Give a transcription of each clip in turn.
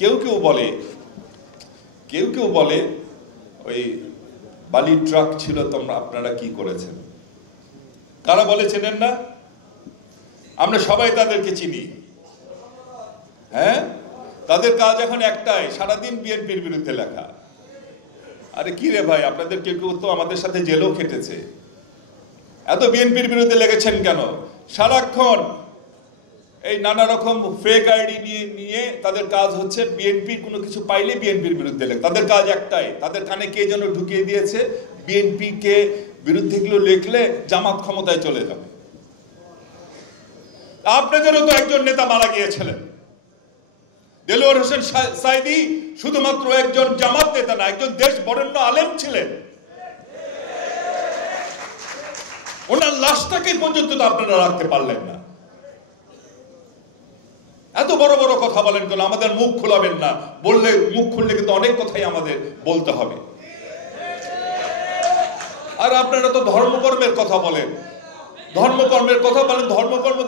কেউ কেউ বলে ওই বালির ট্রাক ছিল, তোমরা আপনারা কি করেছেন? কারা বলে চেনেন না? আমরা সবাই তাদেরকে চিনি। হ্যাঁ, তাদের কাজ এখন একটাই, সারাদিন বিএনপির বিরুদ্ধে লেখা। আরে কি রে ভাই, আপনাদের কেউ কেউ তো আমাদের সাথে জেলও খেটেছে। এত বিএনপির বিরুদ্ধে লেগেছেন কেন? সারাক্ষণ এই নানা রকম ফেক আইডি নিয়ে তাদের কাজ হচ্ছে বিএনপির কোনো কিছু পাইলে বিএনপির বিরুদ্ধে লেখা। তাদের কাজ একটাই, তাদের কানে কে যেন ঢুকিয়ে দিয়েছে বিএনপিকে বিরুদ্ধে গুলো লিখলে জামাত ক্ষমতায় চলে যাবে। আপনাদেরও তো একজন নেতা মারা গিয়েছিলেন, দেলোয়ার হোসেন সাঈদী শুধুমাত্র একজন জামাত নেতা না, একজন দেশ বরেণ্য আলেম ছিলেন। ওনার লাশটাকে পর্যন্ত তো আপনারা রাখতে পারলেন না। এত বড় বড় কথা বলেন কেন? আমাদের মুখ খোলাবেন না, বললে মুখ খুললে কিন্তু অনেক কথাই আমাদের বলতে হবে। আর আপনারা তো ধর্মকর্মের কথা বলেন, ধর্মকর্ম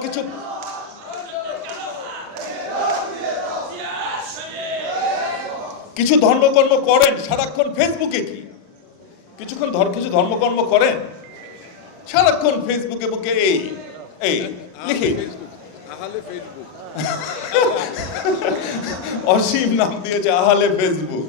কিছু ধর্মকর্ম করেন সারাক্ষণ ফেসবুকে। কিছু ধর্মকর্ম করেন সারাক্ষণ ফেসবুকে বুকে এই লিখে অসীম নাম দিয়েছে আহলে ফেসবুক।